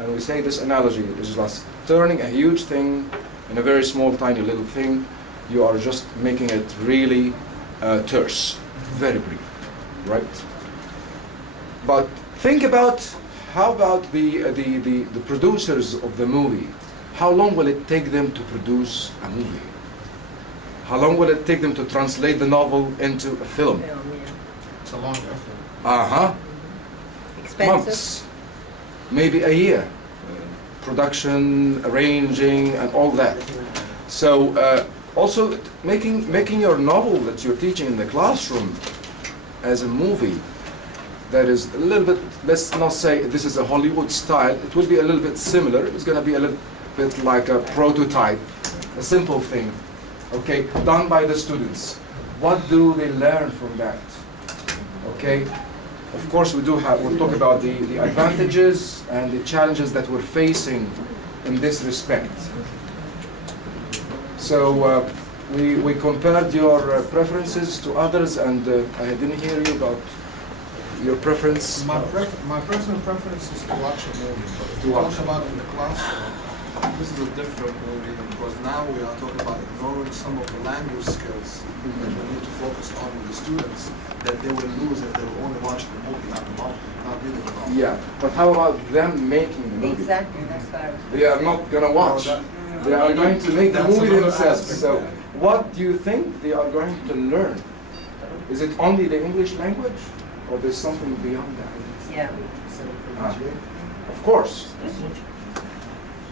And we say this analogy is just turning a huge thing in a very small, tiny little thing. You are just making it really terse, very brief, right? But think about, how about the producers of the movie? How long will it take them to produce a movie? How long will it take them to translate the novel into a film? It's a long effort. Uh-huh. Expensive. Months, maybe a year. Production, arranging, and all that. So also making your novel that you're teaching in the classroom as a movie that is a little bit, let's not say this is a Hollywood style, it will be a little bit similar. It's going to be a little bit like a prototype, a simple thing, okay, done by the students. What do they learn from that? Okay, of course we'll talk about the advantages and the challenges that we're facing in this respect. So we compared your preferences to others, and I didn't hear you about your preference. My personal preference is to watch a movie. But to talk about in the classroom, this is a different movie, because now we are talking about ignoring some of the language skills that we need to focus on with the students, that they will lose if they will only watch the movie, not reading the novel. Yeah, but how about them making the movie? Exactly, that's what I was. They are not going to watch. They are going to make the That's movie another themselves. aspect, So, yeah. what do you think they are going to learn? Is it only the English language, or there's something beyond that? Yeah. Of course.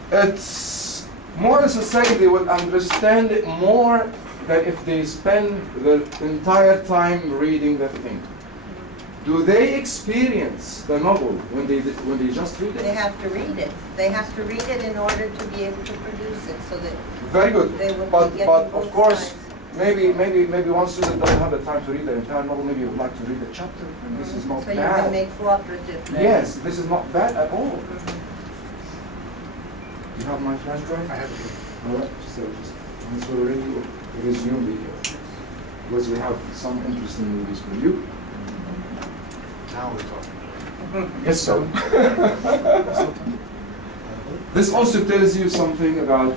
It's more necessary they will understand it more than if they spend the entire time reading the thing. Do they experience the novel when they just read They it? have to read it. They have to read it in order to be able to produce it, so that Very good. they will But be getting of both course, sides. maybe one student doesn't have the time to read the entire novel. Maybe you would like to read a chapter, and this is not So you can bad. make cooperative. Yes, this is not bad at all. You have my flash drive? I have to. All right, so just once we're ready, we'll resume the because we have some interesting movies for you. Now we're talking. Yes, sir. This also tells you something about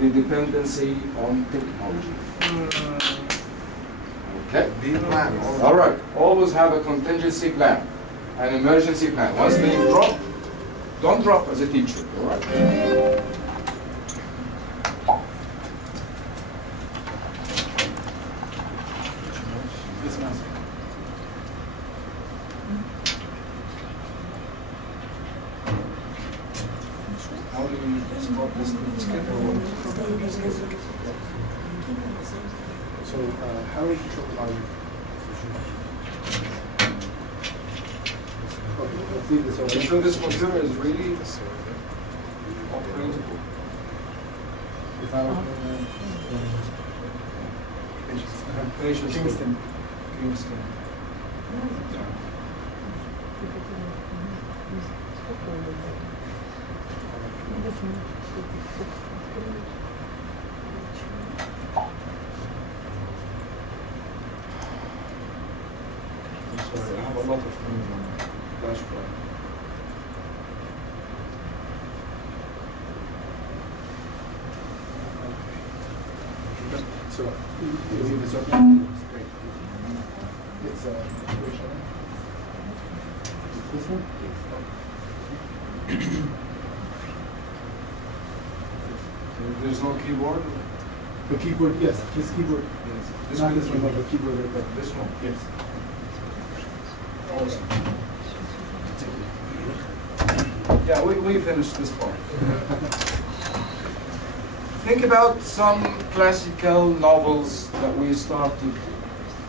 the dependency on technology. Okay. Be plan. All right. Always have a contingency plan, an emergency plan. Once they drop, don't drop as a teacher. All right. How do you stop this schedule? So how do we control the volume? Are you sure this computer is really operatable? If I don't, Kingston. I'm sorry, I have a lot of things on my flash drive. so if it's open, it's great. It's which one? It's this one? There's no keyboard? The keyboard, yes, this keyboard. Yes. Not this one, but the keyboard right there. This one? Yes. Awesome. Yeah, we finished this part. Think about some classical novels that we started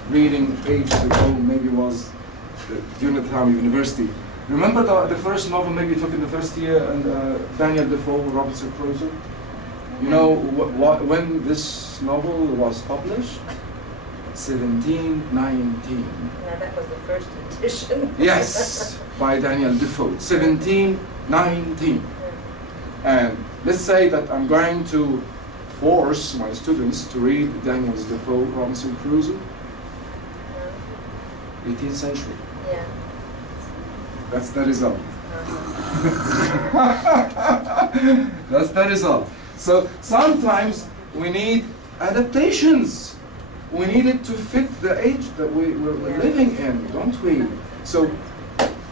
reading ages ago, maybe was during the time of university. Remember the first novel maybe you took in the first year, and Daniel Defoe, Robinson Crusoe? You know when this novel was published? 1719. Now that was the first edition. Yes, by Daniel Defoe, 1719. And let's say that I'm going to force my students to read Daniel Defoe, Robinson Crusoe, 18th century. Yeah. That's the result. That's the result. So sometimes we need adaptations. We need it to fit the age that we're living in, don't we? So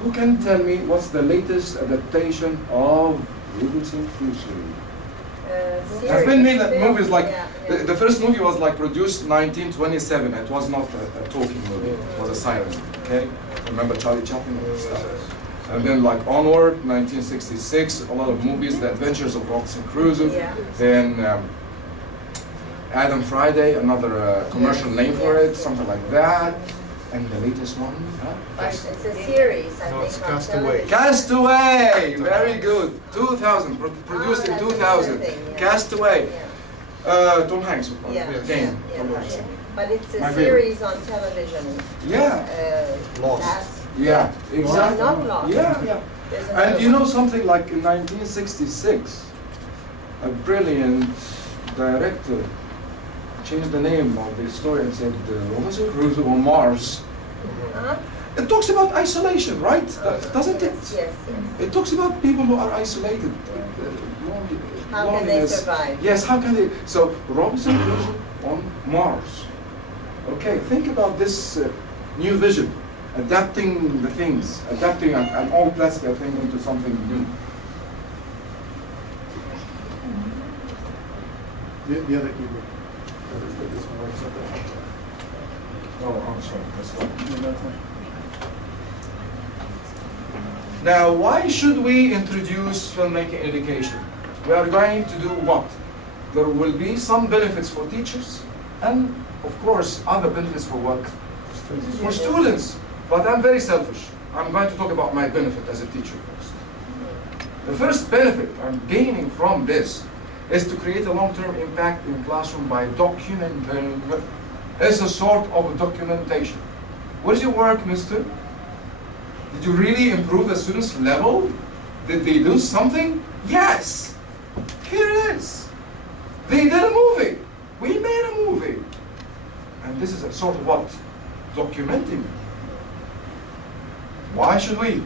who can tell me what's the latest adaptation of Radisson Crusoe? I've been made that movies like, the first movie was like produced 1927. It was not a talking movie, it was a siren, okay? Remember Charlie Chaplin and stuff? And then like onward, 1966, a lot of movies, The Adventures of Robinson Crusoe. Then Adam Friday, another commercial name for it, something like that. And the latest one? It's a series, I No, think. it's on Castaway. television. Castaway! Very good. 2000, produced in that's 2000. another thing, yeah. Castaway. Yeah. Tom Hanks, of course. Yeah. Dane. Yeah. But it's a My favorite. series on television. Yeah. Lost. Yeah, exactly. Not lost. Yeah. There's another And you know one. something, like in 1966, a brilliant director changed the name of the story and said Robinson Crusoe on Mars. Huh? It talks about isolation, right? Doesn't it? Yes. It talks about people who are isolated. How can they loneliness. survive? Yes, how can they? So Robinson Crusoe on Mars. Okay, think about this new vision, adapting the things, adapting an old classical thing into something new. The other keyboard. This one works up there. Oh, I'm sorry. That's one. Now, why should we introduce filmmaking education? We are going to do what? There will be some benefits for teachers, and of course, other benefits for what? For students. But I'm very selfish. I'm going to talk about my benefit as a teacher first. The first benefit I'm gaining from this is to create a long-term impact in classroom by documenting. It's a sort of documentation. What is your work, mister? Did you really improve the students' level? Did they do something? Yes! Here it is. They did a movie. We made a movie. And this is a sort of what? Documenting. Why should we?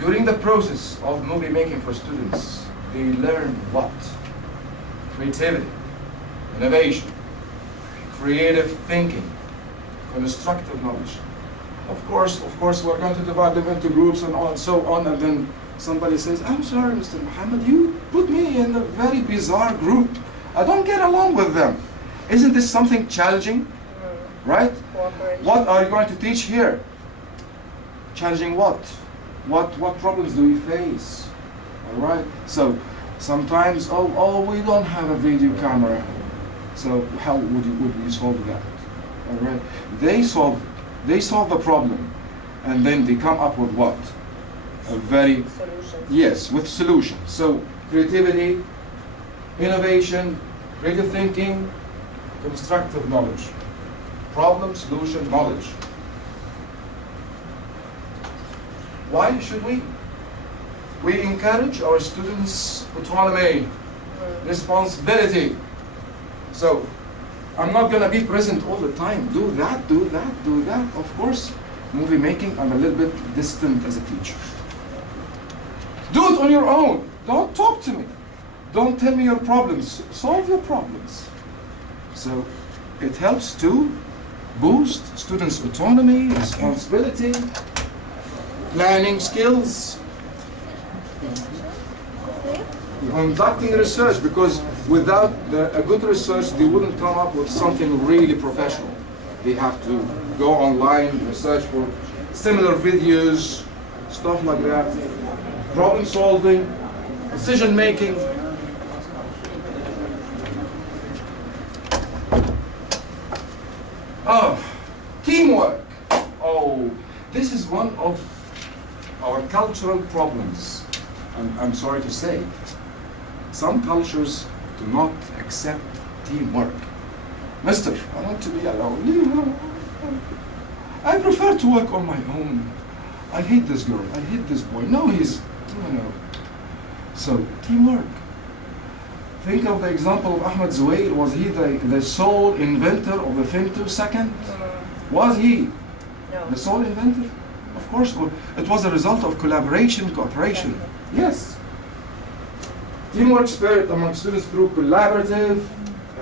During the process of movie making for students, they learn what? Creativity, innovation, creative thinking, constructive knowledge. Of course, we're going to divide them into groups and so on, and then somebody says, I'm sorry, Mr. Muhammad, you put me in a very bizarre group. I don't get along with them. Isn't this something challenging? Right? Cooperation. What are you going to teach here? Challenging what? What problems do we face? All right. So sometimes, we don't have a video camera. So how would we solve that? All right. They solve the problem, and then they come up with what? A very Solutions. yes, with solutions. So creativity, innovation, creative thinking, constructive knowledge, problem, solution, knowledge. Why should we? We encourage our students' autonomy, responsibility. So, I'm not going to be present all the time. Do that, do that, do that. Of course, movie making, I'm a little bit distant as a teacher. Do it on your own. Don't talk to me. Don't tell me your problems. Solve your problems. So, it helps to boost students' autonomy, responsibility, planning skills, conducting research, because without a good research, they wouldn't come up with something really professional. They have to go online, research for similar videos, stuff like that. Problem solving, decision making. Teamwork. This is one of our cultural problems. I'm sorry to say. Some cultures do not accept teamwork. Mister, I want to be alone. Leave me alone. I prefer to work on my own. I hate this girl. I hate this boy. No, So, teamwork. Think of the example of Ahmed Zuhair. Was he the sole inventor of the femtosecond? Was he No. the sole inventor? Of course, it was a result of collaboration, cooperation. Yes. Teamwork spirit among students through collaborative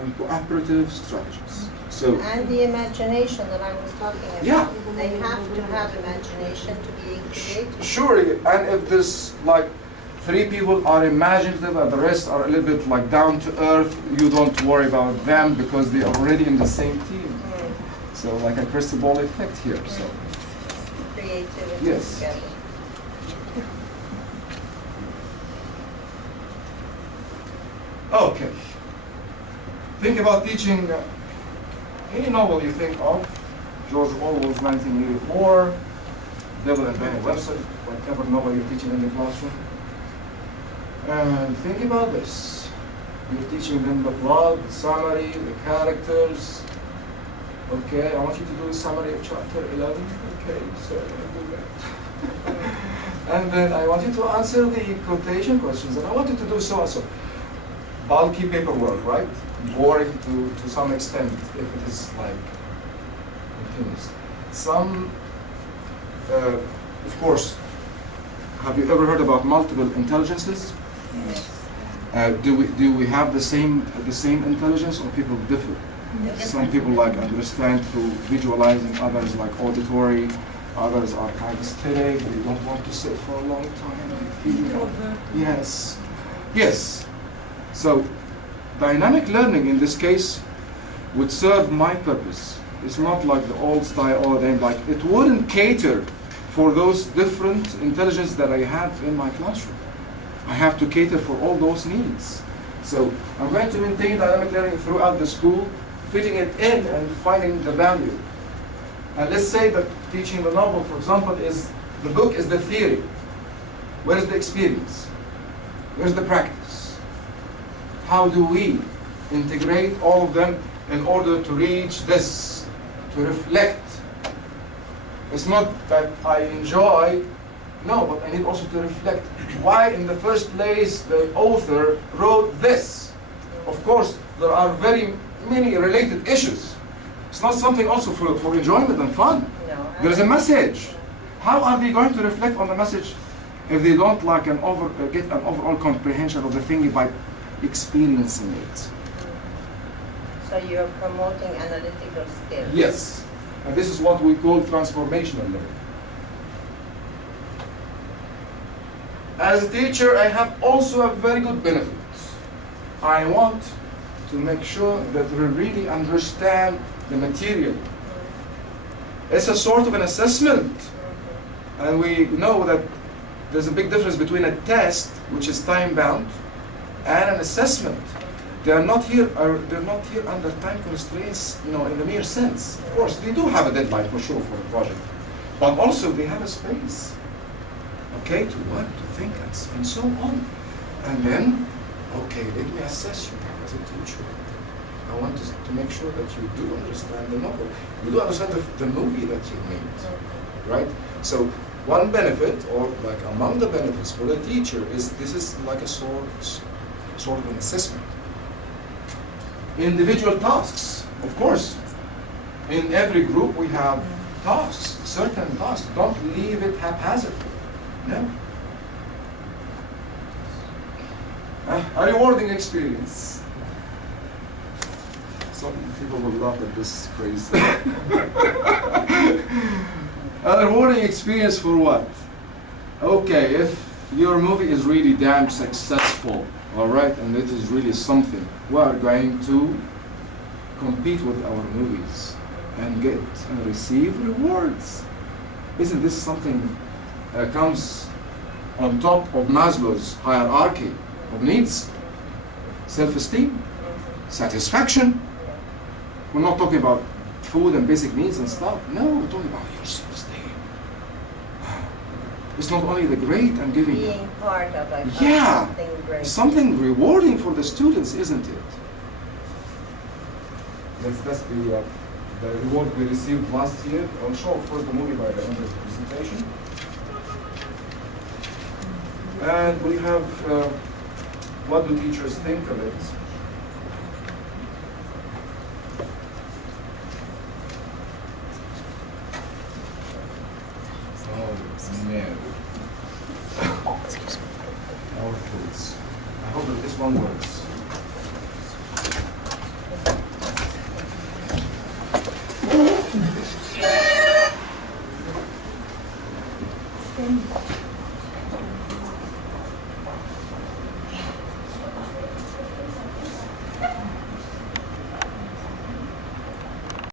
and cooperative strategies. So, And the imagination that I was talking about. Yeah. They have to have imagination to be creative. sure, and if there's like 3 people are imaginative and the rest are a little bit like down to earth, you don't worry about them because they are already in the same team. So like a crystal ball effect here. So Creativity Yes. together. okay. Think about teaching any novel you think of. George Orwell's 1984, Devil and Daniel Webster, whatever novel you're teaching in the classroom. And think about this. You're teaching them the plot, summary, the characters. Okay, I want you to do a summary of chapter 11. Okay, so I'm going to do that. And then I want you to answer the quotation questions, and I want you to do so and so. Bulky paperwork, right? Boring to some extent if it is like continuous. Some, of course, have you ever heard about multiple intelligences? Yes. Do we have the same intelligence, or people differ? Some people like understand through visualizing, others like auditory, others are kinesthetic, they don't want to sit for a long time. They feel, yes, yes. So dynamic learning in this case would serve my purpose. It's not like the old style or then like it wouldn't cater for those different intelligence that I have in my classroom. I have to cater for all those needs. So I'm going to maintain dynamic learning throughout the school, fitting it in and finding the value. And let's say that teaching the novel, for example, is the book is the theory. Where is the experience? Where's the practice? How do we integrate all of them in order to reach this, to reflect? It's not that I enjoy, no, but I need also to reflect why in the first place the author wrote this. Of course, there are very many related issues. It's not something also for enjoyment and fun. No. There is a message. How are they going to reflect on the message if they don't like get an overall comprehension of the thing by experiencing it? So you're promoting analytical skills. Yes. And this is what we call transformational learning. As a teacher, I have also a very good benefit. I want to make sure that we really understand the material. It's a sort of an assessment. And we know that there's a big difference between a test, which is time-bound, and an assessment. They are not here. They're not here under time constraints, in the mere sense. Of course, they do have a deadline for sure for a project, but also they have a space, okay, to work, to think, and so on. And then, okay, let me assess you as a teacher. I want to make sure that you do understand the novel, you do understand the movie that you made, right? So one benefit, or like among the benefits for the teacher, is this is like a sort of an assessment. Individual tasks, of course. In every group we have tasks, certain tasks. Don't leave it haphazardly. No. A rewarding experience. Some people will laugh at this phrase. A rewarding experience for what? Okay, if your movie is really damn successful, all right, and it is really something, we are going to compete with our movies and get and receive rewards. Isn't this something that comes on top of Maslow's hierarchy of needs? Self-esteem, satisfaction. We're not talking about food and basic needs and stuff. No, we're talking about your self-esteem. It's not only the grade I'm giving you. Being part of something great. Something rewarding for the students, isn't it? That's the reward we received last year. I'll show, of course, the movie by the end of the presentation. And we have what do teachers think of it? Our tools. I hope that this one works.